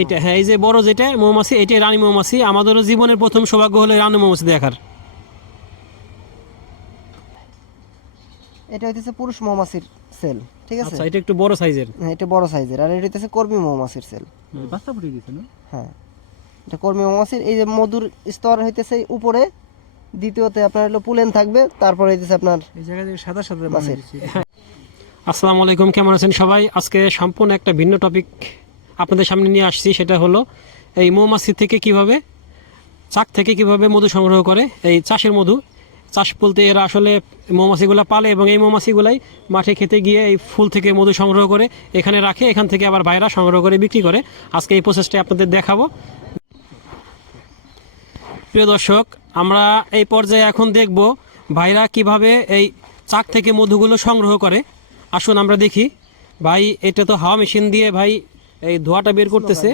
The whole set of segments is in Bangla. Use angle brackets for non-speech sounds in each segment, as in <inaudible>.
এইটা হ্যাঁ এই যে বড় যেটা মৌমাছি এটাই রানী মৌমাছি। আমাদেরও জীবনের প্রথম সৌভাগ্য হলো রানী মৌমাছি দেখার। এটা হইতেছে পুরুষ মৌমাছির সেল ঠিক আছে? আচ্ছা এটা একটু বড় সাইজের হ্যাঁ এটা বড় সাইজের আর এটা হইতেছে কর্মী মৌমাছির সেল বাচ্চা ফুটে গেছে না? হ্যাঁ এটা কর্মী মৌমাছির এই যে মধুর স্তর হইতেছে উপরে দ্বিতীয়তে আপনার হলো পুলেন থাকবে তারপর হইতেছে আপনার এই জায়গায় যে সাদা সাদা মাছের। আসসালামু আলাইকুম কেমন আছেন সবাই? আজকে সম্পূর্ণ একটা ভিন্ন টপিক আপনাদের সামনে নিয়ে আসছি, সেটা হলো এই মৌমাছি থেকে কীভাবে, চাক থেকে কীভাবে মধু সংগ্রহ করে, এই চাষের মধু। চাষ বলতে এরা আসলে মৌমাছিগুলো পালে এবং এই মৌমাছিগুলাই মাঠে খেতে গিয়ে এই ফুল থেকে মধু সংগ্রহ করে, এখানে রাখে, এখান থেকে আবার বাইরা সংগ্রহ করে, বিক্রি করে। আজকে এই প্রসেসটা আপনাদের দেখাবো। প্রিয় দর্শক, আমরা এই পর্যায়ে এখন দেখব ভাইরা কীভাবে এই চাক থেকে মধুগুলো সংগ্রহ করে। আসুন আমরা দেখি। ভাই, এটা তো হাওয়া মেশিন দিয়ে ভাই এই ধোঁয়াটা বের করতেছে।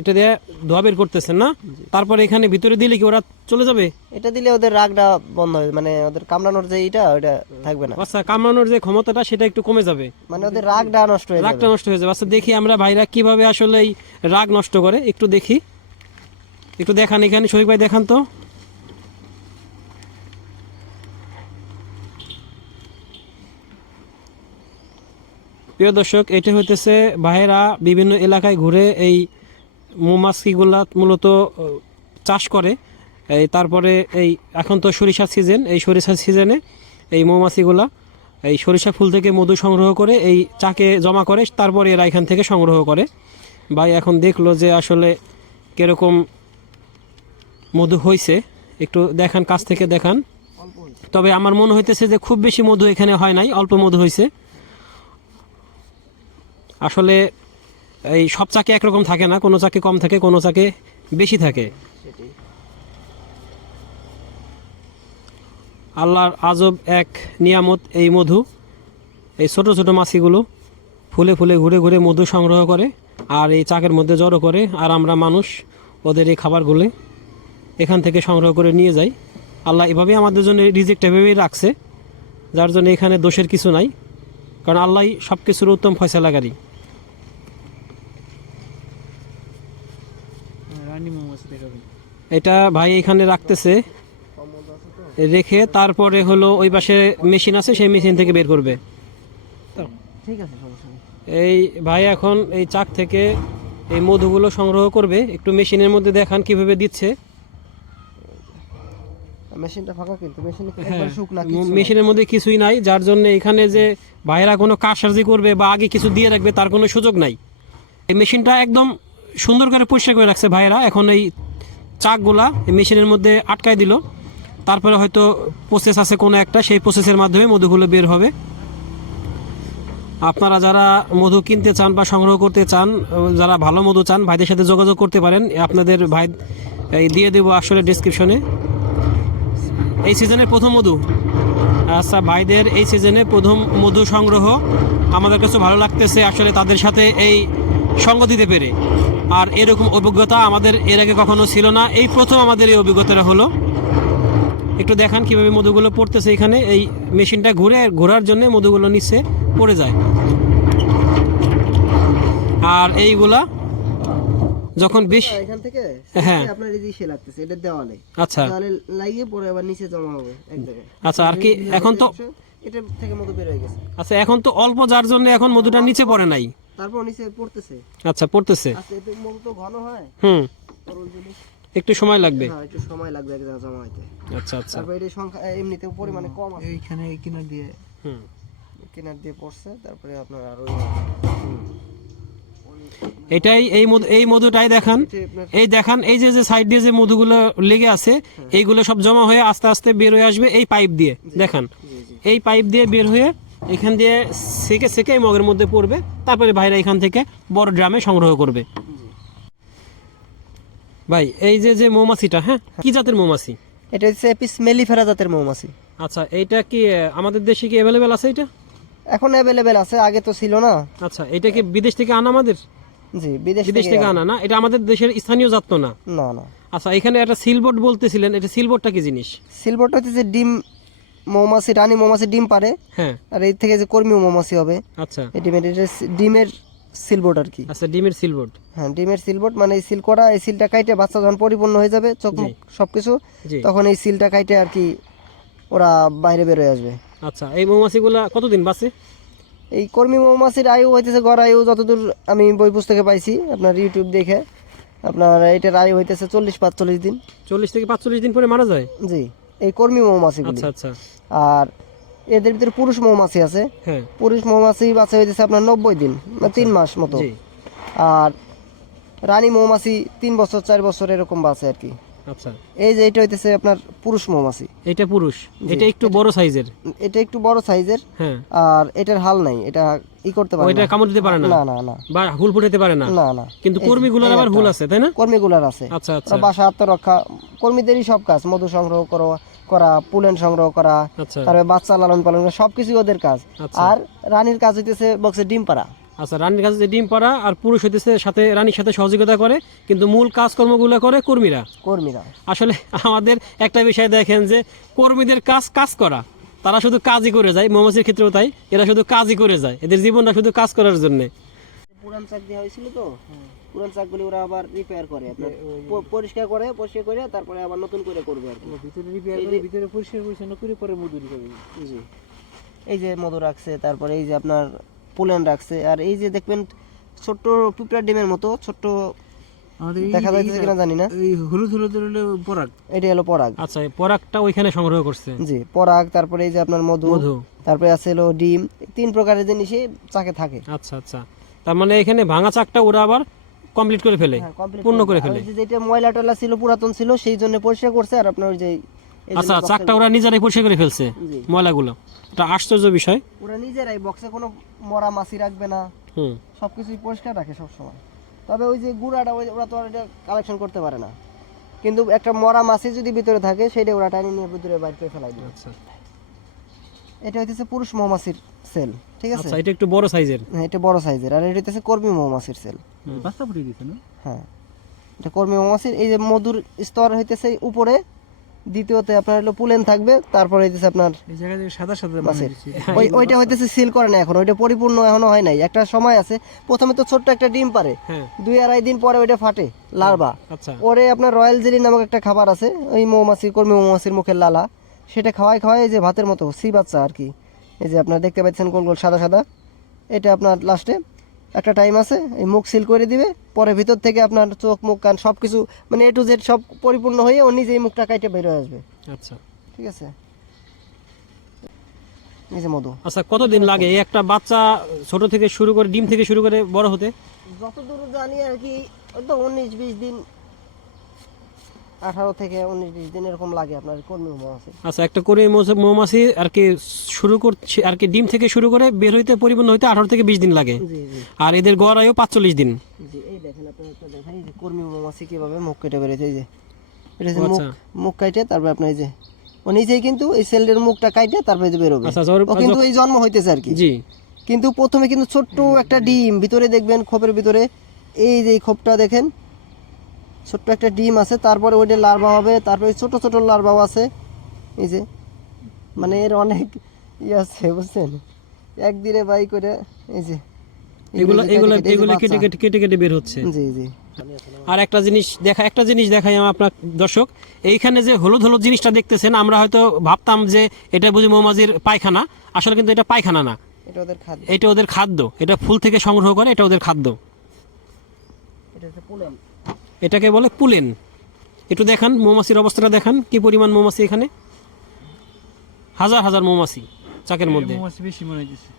এটা। দিয়ে ধোঁয়া বের করতেছেন না? তারপরে এখানে ভিতরে দিলে কি ওরা চলে যাবে? এটা দিলে ওদের রাগটা বন্ধ হবে মানে ওদের কামড়ানোর যে এইটা ওটা থাকবে না। আচ্ছা কামড়ানোর যে ক্ষমতাটা সেটা একটু কমে যাবে। মানে ওদের রাগটা নষ্ট হয়ে যাবে। রাগটা নষ্ট হয়ে যাবে। আচ্ছা দেখি আমরা ভাইরা কীভাবে আসলে এই রাগ নষ্ট করে। একটু দেখি। একটু দেখান এখানে শহীদ ভাই দেখান তো। প্রিয় দর্শক, এটা হইতেছে ভাইয়েরা বিভিন্ন এলাকায় ঘুরে এই মৌমাছিগুলা মূলত চাষ করে। এই তারপরে এই এখন তো সরিষার সিজন এই সরিষার সিজনে এই মৌমাছিগুলা এই সরিষা ফুল থেকে মধু সংগ্রহ করে এই চাকে জমা করে, তারপরে এরা এখান থেকে সংগ্রহ করে। ভাই এখন দেখল যে আসলে কীরকম মধু হয়েছে একটু দেখান, কাছ থেকে দেখান। তবে আমার মনে হইতেছে যে খুব বেশি মধু এখানে হয় নাই, অল্প মধু হয়েছে আসলে এই সব চাকে একরকম থাকে না কোনো চাকে কম থাকে কোনো চাকে বেশি থাকে। আল্লাহর আজব এক নিয়ামত এই মধু এই ছোট ছোট মাছিগুলো ফুলে ফুলে ঘুরে ঘুরে মধু সংগ্রহ করে আর এই চাকের মধ্যে জড়ো করে আর আমরা মানুষ ওদের এই খাবারগুলো এখান থেকে সংগ্রহ করে নিয়ে যাই। আল্লাহ এভাবেই আমাদের জন্য রিজেক্ট এভাবেই রাখছে যার জন্য এখানে দোষের কিছু নাই কারণ আল্লাহ সব কিছুর উত্তম ফয়সালাগারী রানী মৌমাছি দেখাবেন এটা ভাই এখানে রাখতেছে। রেখে তারপরে হলো ওই পাশে মেশিন আছে সেই মেশিন থেকে বের করবে। ঠিক আছে এই ভাই এখন এই চাক থেকে এই মধুগুলো সংগ্রহ করবে। একটু মেশিনের মধ্যে দেখান কীভাবে দিচ্ছে। মেশিনটা ফাঁকা কিন্তু মেশিনে হ্যাঁ শুকনা। মেশিনের মধ্যে কিছুই নাই যার জন্য এখানে যে ভাইরা কোনো কারসাজি করবে বা আগে কিছু দিয়ে রাখবে তার কোনো সুযোগ নাই। এই মেশিনটা একদম সুন্দর করে পরিষ্কার করে রাখছে ভাইরা এখন এই চাকগুলা মেশিনের মধ্যে আটকায় দিল। তারপরে হয়তো প্রসেস আছে কোনো একটা, সেই প্রসেসের মাধ্যমে মধুগুলো বের হবে। আপনারা যারা মধু কিনতে চান বা সংগ্রহ করতে চান, যারা ভালো মধু চান, ভাইদের সাথে যোগাযোগ করতে পারেন। আপনাদের ভাই দিয়ে দেবো আসলে ডিসক্রিপশনে এই সিজনের প্রথম মধু। আচ্ছা ভাইদের এই সিজনে প্রথম মধু সংগ্রহ। আমাদের কাছে ভালো লাগতেছে আসলে তাদের সাথে এই সঙ্গ দিতে পেরে। আর এরকম অভিজ্ঞতা আমাদের এর আগে কখনো ছিল না। এই প্রথম আমাদের এই অভিজ্ঞতাটা হলো। একটু দেখান কীভাবে মধুগুলো পড়তেছে এখানে। এই মেশিনটা ঘুরে ঘোরার জন্য মধুগুলো নিচে পড়ে যায়। আর এইগুলা যখন বেশ এখান থেকে হ্যাঁ। আপনার এই ইসে লাগতেছে এটা দেওয়ালে। আচ্ছা। দেওয়ালে লাগিয়ে পরে আবার নিচে জমা হবে এক জায়গায়। আচ্ছা আর কি এখন তো এটা থেকে মধু বের হয়ে গেছে। আচ্ছা এখন তো অল্প যার জন্য এখন মধুটা নিচে পড়ে নাই। তারপর নিচে পড়তেছে। আচ্ছা পড়তেছে। আচ্ছা এতে মধু তো ঘন হয়। হুম। তরল জিনিস একটু সময় লাগবে। হ্যাঁ একটু সময় লাগবে এক জায়গায় জমা হইতে। আচ্ছা আচ্ছা। তারপর এর সংখ্যা এমনিতে পরিমাণে কম আছে। এইখানে এই কিনার দিয়ে। হুম। কেনার দিয়ে পড়ছে তারপরে আপনার আরও এটাই এই মধু এই মধুটাই দেখান। এই দেখান এই যে যে সাইড দিয়ে যে মধুগুলো লেগে আছে এইগুলো সব জমা হয়ে আস্তে আস্তে বের হয়ে আসবে এই পাইপ দিয়ে। দেখান। এই পাইপ দিয়ে বের হয়ে এখান দিয়ে সেকে সেকে এই মগের মধ্যে পড়বে তারপরে ভাইরা এখান থেকে বড় ড্রামে সংগ্রহ করবে। ভাই এই যে যে মৌমাছিটা হ্যাঁ? কি জাতের মৌমাছি? এটা হচ্ছে এপিস মেলিফেরা জাতের মৌমাছি। আচ্ছা এইটা কি আমাদের দেশে কি অ্যাভেলেবেল আছে এটা? এখন অ্যাভেলেবেল আছে আগে তো ছিল না। আচ্ছা এটা কি বিদেশ থেকে আনা আমাদের? জি বিদেশ বিদেশ থেকে আনা। না? এটা আমাদের দেশের স্থানীয় জাত তো না? না না। আচ্ছা এখানে একটা সিলবোর্ড বলতেছিলেন এটা সিলবোর্ডটা কি জিনিস? সিলভারটা হচ্ছে যে ডিম মৌমাছি রানী মৌমাছি ডিম পারে। হ্যাঁ। আর এই থেকে যে কর্মী মৌমাছি হবে আচ্ছা। এই ডিমের ডিমের সিলবোর্ড আর কি। আচ্ছা ডিমের সিলবোর্ড হ্যাঁ ডিমের সিলবোর্ড মানে এই সিল করা এই সিলটা কাইটে বাচ্চা যখন পরিপূর্ণ হয়ে যাবে চোখ মুখ সবকিছু তখন এই সিলটা কাইটে আর কি ওরা বাইরে বেরোয় আসবে। আচ্ছা এই মৌমাছিগুলা কতদিন বাঁচে? এই কর্মী মৌমাছির আয়ু হইতেছে গড় আয়ু যতদূর আমি বই পুস্তকে পাইছি আপনার ইউটিউব দেখে আপনার এটার আয়ু হইতেছে চল্লিশ পাঁচচল্লিশ দিন। চল্লিশ থেকে পাঁচচল্লিশ দিন পরে মারা যায়? জি। এই কর্মী মৌমাছি আচ্ছা আচ্ছা। আর এদের ভিতরে পুরুষ মৌমাছি আছে। হ্যাঁ। পুরুষ মৌমাছি বাচ্চা হইতেছে আপনার নব্বই দিন মানে তিন মাস মতো। আর রানী মৌমাছি তিন বছর চার বছর এরকম বাঁচে আর কি। আচ্ছা। এই যে এটা হইতেছে আপনার পুরুষ মৌমাছি। এটা পুরুষ এটা একটু বড় সাইজের। এটা একটু বড় সাইজের হ্যাঁ। আর এটার হাল নাই এটা ই করতে পারে না। কামড় দিতে পারে না? না না না। বা হুল ফুটাতে পারে না? না না। কিন্তু কর্মীগুলোর আবার হুল আছে তাই না? কর্মীগুলার আছে। আচ্ছা আচ্ছা। বাসা আত্মরক্ষা কর্মীদেরই সব কাজ মধু সংগ্রহ করা করা পুলেন সংগ্রহ করা আচ্ছা। তারপরে বাচ্চা লালন পালন করা সবকিছুই ওদের কাজ। আচ্ছা। আর রানীর কাজ হইতেছে বক্সে ডিম পাড়া। আচ্ছা রানীর কাছে যে ডিম পাড়া আর পুরুষ হইতেছে সাথে রানীর সাথে সহযোগিতা করে কিন্তু মূল কাজকর্মগুলো করে কর্মীরা। কর্মীরা। আসলে আমাদের একটা বিষয় দেখেন যে কর্মীদের কাজ কাজ করা। তারা শুধু কাজই করে যায় মৌমাছির ক্ষেত্রেও তাই। এরা শুধু কাজই করে যায় এদের জীবনটা শুধু কাজ করার জন্য। পুরান চাক দেওয়া হয়েছিল তো? পুরান চাকগুলি ওরা আবার রিপেয়ার করে পরিষ্কার করে পরিষ্কার করে তারপরে আবার নতুন করে করবে আর ভিতরে রিপেয়ার করে ভিতরে পরিষ্কার পরিচ্ছন্ন করে পরে মজুরি করে জি। এই যে মধু রাখছে তারপরে এই যে আপনার পুলেন রাখছে। আর এই যে দেখবেন ছোট্ট পিঁপড়ার ডিমের মতো ছোট্ট দেখা যাচ্ছে কিনা জানি না। এই হলুদ হলুদ হলো পরাগ। এটা হলো পরাগ। আচ্ছা এই পরাগটা ওইখানে সংগ্রহ করছে? জি পরাগ তারপরে এই যে আপনার মধু মধু। তারপরে আছে হলো ডিম তিন প্রকারের জিনিসই চাকে থাকে। আচ্ছা আচ্ছা। তার মানে এখানে ভাঙা চাকটা ওরা আবার কমপ্লিট করে ফেলে হ্যাঁ, পূর্ণ করে ফেলে। যেটা ময়লা টয়লা ছিল পুরাতন ছিল সেই জন্য পরিষ্কার করছে আর আপনার ওই যে আচ্ছা চাকটা ওরা নিজেরাই পরিষ্কার করে ফেলছে ময়লাগুলো। এটা আশ্চর্য বিষয়। ওরা নিজেরাই বক্সে কোনো মরা মাছি রাখবে না। হুম। সবকিছুই পরিষ্কার রাখে সব সময় তবে ওই যে গুঁড়াটা ওই ওরা তো আর এটা কালেকশন করতে পারে না। কিন্তু একটা মরা মাছি যদি ভিতরে থাকে সেটা ওরা টাইনি নিয়ে ভিতরে বাইর করে ফেলাই দেবে। আচ্ছা। এটা হইতেছে পুরুষ মৌমাছির সেল ঠিক আছে? আচ্ছা এটা একটু বড় সাইজের হ্যাঁ এটা বড় সাইজের আর এটা হইতেছে কর্মী মৌমাছির সেল বাচ্চা ফুটে দিছে না? হ্যাঁ। এটা কর্মী মৌমাছির এই যে মধুর স্তর হইতেছে উপরে দ্বিতীয়তে আপনার হলো পুলেন থাকবে তারপরে হইতেছে আপনার এই জায়গা থেকে সাদা সাদা মাছের। ওই <laughs> ওইটা হইতেছে সিল করে না এখন ওইটা পরিপূর্ণ এখনও হয় নাই। একটা সময় আছে প্রথমে তো ছোট্ট একটা ডিম পারে হ্যাঁ। দুই আড়াই দিন পরে ওইটা ফাটে লার্ভা। আচ্ছা। ওরে আপনার রয়্যাল জেলি নামক একটা খাবার আছে ওই মৌমাছি কর্মী মৌমাছির মুখের লালা সেটা খাওয়াই খাওয়াই যে ভাতের মতো সি বাচ্চা আর কি। এই যে আপনার দেখতে পাচ্ছেন গোল গোল সাদা সাদা এটা আপনার লাস্টে একটা টাইম আছে এই মুখ সিল করে দিবে পরে ভিতর থেকে আপনার চোখ মুখ কান সব কিছু মানে এ টু জেড সব পরিপূর্ণ হয়ে ও নিজেই মুখটা কাইটে বের হয়ে আসবে। আচ্ছা। ঠিক আছে? এই যে মধু। আচ্ছা কতদিন লাগে? এই একটা বাচ্চা ছোট থেকে শুরু করে ডিম থেকে শুরু করে বড় হতে? যতদূর জানি আর কি ওই তো উনিশ বিশ দিন আঠারো থেকে উনিশ দিন এরকম লাগে আপনার কর্মী মৌমাছি? আচ্ছা একটা করে মৌমাছি আর কি শুরু করছে আর কি ডিম থেকে শুরু করে বের হইতে পরিপূর্ণ হইতে আঠারো থেকে বিশ দিন লাগে। আর এদের গড় পাঁচচল্লিশ দিন। জি এই দেখেন আপনার একটা দেখেন এই যে কর্মী মৌমাছি কীভাবে মুখ কেটে এই যে। এটা মুখ আচ্ছা। মুখ কাটে তারপর আপনার এই যে ও নিজেই কিন্তু এই সেলের মুখটা কাটে তারপরে যে বেরোবে। আচ্ছা, আচ্ছা, ও কিন্তু এই জন্ম হইতেছে আর কি। জি। কিন্তু প্রথমে কিন্তু ছোট্ট একটা ডিম ভিতরে দেখবেন খোপের ভিতরে এই যে খোপটা দেখেন ছোট্ট একটা ডিম আছে তারপরে ওইটা লার্ভা হবে তারপরে ছোট ছোট লার্ভাও আছে। এই যে মানে এর অনেক ই আছে বুঝছেন? একদিনে বাই করে এই যে এগুলো এগুলো এগুলো কেটে কেটে কেটে কেটে বের হচ্ছে। জি জি। আর একটা জিনিস দেখা একটা জিনিস দেখাই আমার আপনার দর্শক। এইখানে যে হলুদ হলুদ জিনিসটা দেখতেছেন আমরা হয়তো ভাবতাম যে এটা বুঝি মৌমাছির পায়খানা। আসলে কিন্তু এটা পায়খানা না। এটা ওদের খাদ্য। এটা ওদের খাদ্য। এটা ফুল থেকে সংগ্রহ করে এটা ওদের খাদ্য। এটা পুলেন। এটাকে বলে পুলেন। একটু দেখান মৌমাছির অবস্থাটা দেখান কি পরিমাণ মৌমাছি এখানে? হাজার হাজার মৌমাছি চাকের মধ্যে। বেশি মনে হইতেছে।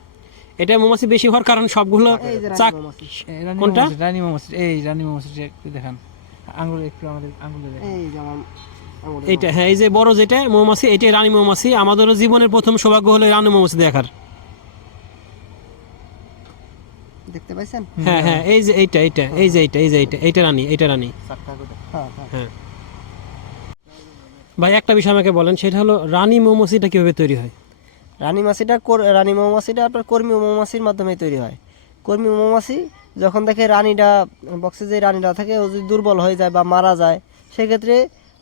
এটা মৌমাছি বেশি হওয়ার কারণ সবগুলো এই চাক কোনটা? রানী মৌমাছি এই রানী মৌমাছি একটু দেখান। আঙ্গুল একটু আমাদের আঙ্গুলে দেখান। এই যে আমার আঙুলে এইটা হ্যাঁ এই যে বড় যেটা মৌমাছি এটাই রানী মৌমাছি। আমাদেরও জীবনের প্রথম সৌভাগ্য হলো রানী মৌমাছি দেখার। দেখতে পাইছেন? হ্যাঁ হ্যাঁ এই যে এইটা এইটা এই যে এইটা এই যে এইটা এইটা রানী এইটা রানী। হ্যাঁ হ্যাঁ। হ্যাঁ। ভাই একটা বিষয় আমাকে বলেন সেটা হলো রানী মৌমাছিটা কীভাবে তৈরি হয়? রানী মাছিটা রানী মৌমাছিটা আপনার কর্মী মৌমাছির মাধ্যমে তৈরি হয়। কর্মী মৌমাছি যখন দেখে রানীটা বক্সে যে রানীটা থাকে ও যদি দুর্বল হয়ে যায় বা মারা যায় সেক্ষেত্রে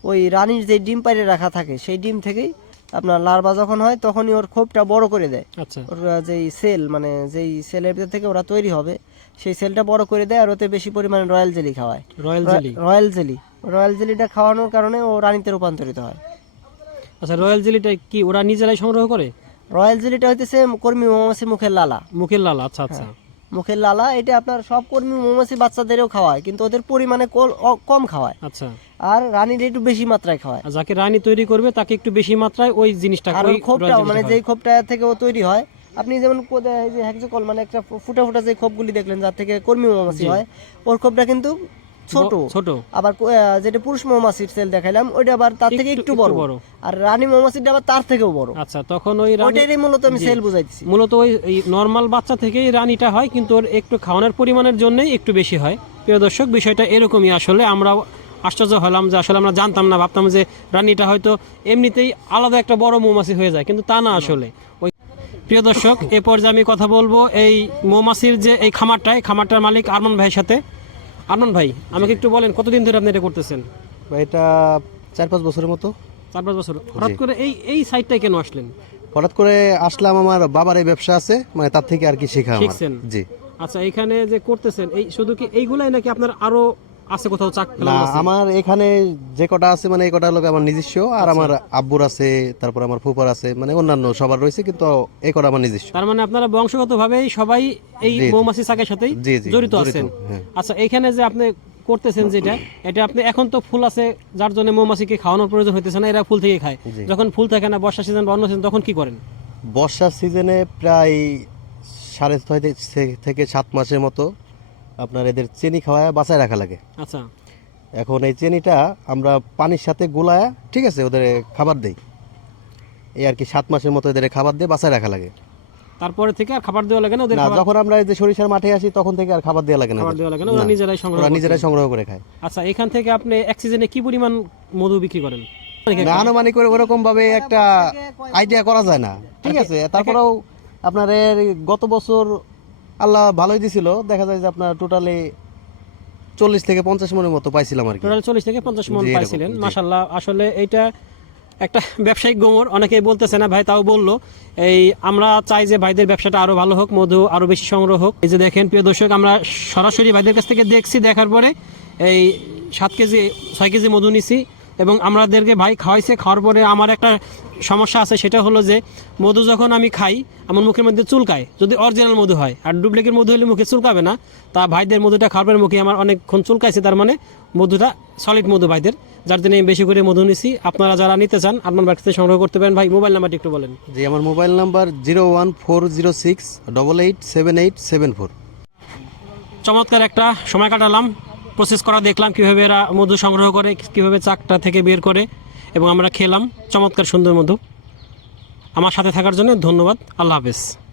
ওই রানীর যে ডিম পাইরে রাখা থাকে সেই ডিম থেকেই আপনার লার্ভা যখন হয় তখনই ওর খোপটা বড় করে দেয়। আচ্ছা। ওর যেই সেল মানে যেই সেলের ভিতর থেকে ওরা তৈরি হবে সেই সেলটা বড় করে দেয় আর ওতে বেশি পরিমাণে রয়্যাল জেলি খাওয়ায়। Royal jelly royal jelly royal জেলিটা খাওয়ানোর কারণে ও রানীতে রূপান্তরিত হয়। আচ্ছা রয়্যাল জেলিটা কি ওরা নিজেরাই সংগ্রহ করে? রয়্যাল জেলিটা হইতেছে কর্মী মৌমাছি মুখের লালা। মুখের লালা আচ্ছা আচ্ছা। মুখের লালা এটা আপনার সব কর্মী মৌমাছি বাচ্চাদেরও খাওয়ায় কিন্তু ওদের পরিমাণে কম খাওয়ায়। আচ্ছা। আর রানীর একটু বেশি মাত্রায় খাওয়ায়। যাকে রানী তৈরি করবে তাকে একটু বেশি মাত্রায় ওই জিনিসটা আর ওই খোপটা মানে যেই খোপটা থেকে ও তৈরি হয় আপনি যেমন এই যে হ্যাক্সিকল মানে একটা ফুটা ফুটা যে খোপগুলি দেখলেন যার থেকে কর্মী মৌমাছি হয় ওর খোপটা কিন্তু ছোট। ছোট। আবার যেটা পুরুষ মৌমাছির সেল দেখাইলাম ওইটা আবার তার থেকে একটু- বড়। আর রানী মৌমাছিটা আবার তার থেকেও বড়। আচ্ছা তখন ওই ওইটারই মূলত আমি সেল বুঝাইছি মূলত ওই নর্মাল বাচ্চা থেকেই রানীটা হয় কিন্তু ওর একটু খাওয়ানোর পরিমাণের একটু বেশি হয়। প্রিয় দর্শক বিষয়টা এরকমই আসলে। আমরা আশ্চর্য হলাম যে আসলে আমরা জানতাম না ভাবতাম যে রানীটা হয়তো এমনিতেই আলাদা একটা বড় মৌমাছি হয়ে যায় কিন্তু তা না আসলে। ওই প্রিয় দর্শক এ পর্যায়ে আমি কথা বলব এই মৌমাছির যে এই খামারটা খামারটার মালিক আরমান ভাইয়ের সাথে। আরমান ভাই আমাকে একটু বলেন কতদিন ধরে আপনি এটা করতেছেন? ভাই এটা চার পাঁচ বছরের মতো। চার পাঁচ বছর। হঠাৎ করে এই এই সাইডটায় কেন আসলেন? হঠাৎ করে আসলাম আমার বাবার এই ব্যবসা আছে মানে তার থেকে আর কি শেখা আমার। শিখছেন? জি। আচ্ছা এখানে যে করতেছেন এই শুধু কি এইগুলাই নাকি আপনার আরও আছে কোথাও চাক না আমার এখানে যে কটা আছে মানে এই কটা লোক আমার নিজস্ব আর আচ্ছা। আমার আব্বুর আছে তারপর আমার ফুপার আছে মানে অন্যান্য সবার রয়েছে কিন্তু এই কটা আমার নিজস্ব তার মানে আপনারা বংশগতভাবেই সবাই এই। মৌমাছি চাকের সাথেই জড়িত, আছেন হ্যাঁ। আচ্ছা এখানে যে আপনি করতেছেন যেটা এটা আপনি এখন তো ফুল আছে যার জন্য মৌমাছিকে খাওয়ানোর প্রয়োজন হইতেছে না এরা ফুল থেকে খায় যখন ফুল থাকে না বর্ষা সিজন বা অন্য সিজন তখন কি করেন বর্ষার সিজনে প্রায় সাড়ে ছয় থেকে সাত মাসের মতো আপনার এদের চিনি খাওয়ায় বাঁচায় রাখা লাগে। আচ্ছা। এখন এই চিনিটা আমরা পানির সাথে গুলায়া ঠিক আছে ওদের খাবার দেই। এই আর কি সাত মাসের মতো এদের খাবার দিয়ে বাঁচায় রাখা লাগে। তারপরে থেকে আর খাবার দেওয়া লাগে না ওদের না যখন আমরা এই যে সরিষার মাঠে আসি তখন থেকে আর খাবার দেওয়া লাগে না খাবার দেওয়া লাগে না ওরা নিজেরাই সংগ্রহ ওরা নিজেরাই সংগ্রহ করে খায়। আচ্ছা এখান থেকে আপনি এক সিজনে কি পরিমাণ মধু বিক্রি করেন? না, আনুমানিক করে ওরকম ভাবে একটা আইডিয়া করা যায় না। ঠিক আছে তারপরেও আপনার গত বছর আল্লাহ ভালোই দিছিল। দেখা যায় যে আপনার টোটালি চল্লিশ থেকে পঞ্চাশ মনের মতো পাইছিলাম আর কি। টোটাল চল্লিশ থেকে পঞ্চাশ মন পাইছিলেন। মাসাল্লাহ আসলে এইটা একটা ব্যবসায়িক গোমর অনেকেই বলতেছে না ভাই তাও বলল। এই আমরা চাই যে ভাইদের ব্যবসাটা আরও ভালো হোক মধু আরও বেশি সংগ্রহ হোক। এই যে দেখেন প্রিয় দর্শক আমরা সরাসরি ভাইদের কাছ থেকে দেখছি দেখার পরে এই সাত কেজি ছয় কেজি মধু নিছি। এবং আমাদেরকে ভাই খাওয়াইছে খাওয়ার পরে আমার একটা সমস্যা আছে সেটা হলো যে মধু যখন আমি খাই আমার মুখের মধ্যে চুলকায় যদি অরিজিনাল মধু হয় আর ডুপ্লিকেট মধু হলে মুখে চুলকাবে না তা ভাইদের মধুটা খাওয়ার পরে মুখে আমার অনেকক্ষণ চুলকাইছে তার মানে মধুটা সলিড মধু ভাইদের। যার জন্য আমি বেশি করে মধু নিছি। আপনারা যারা নিতে চান আপনার থেকে সংগ্রহ করতে পারেন। ভাই মোবাইল নাম্বারটি একটু বলেন। যে আমার mobile number zero one four zero six double eight seven eight seven four চমৎকার একটা সময় কাটালাম। প্রসেস করা, দেখলাম কীভাবে এরা মধু সংগ্রহ করে, কীভাবে চাকটা থেকে বের করে, এবং আমরা খেলাম। চমৎকার সুন্দর মধু। আমার সাথে থাকার জন্য ধন্যবাদ। আল্লাহ হাফেজ।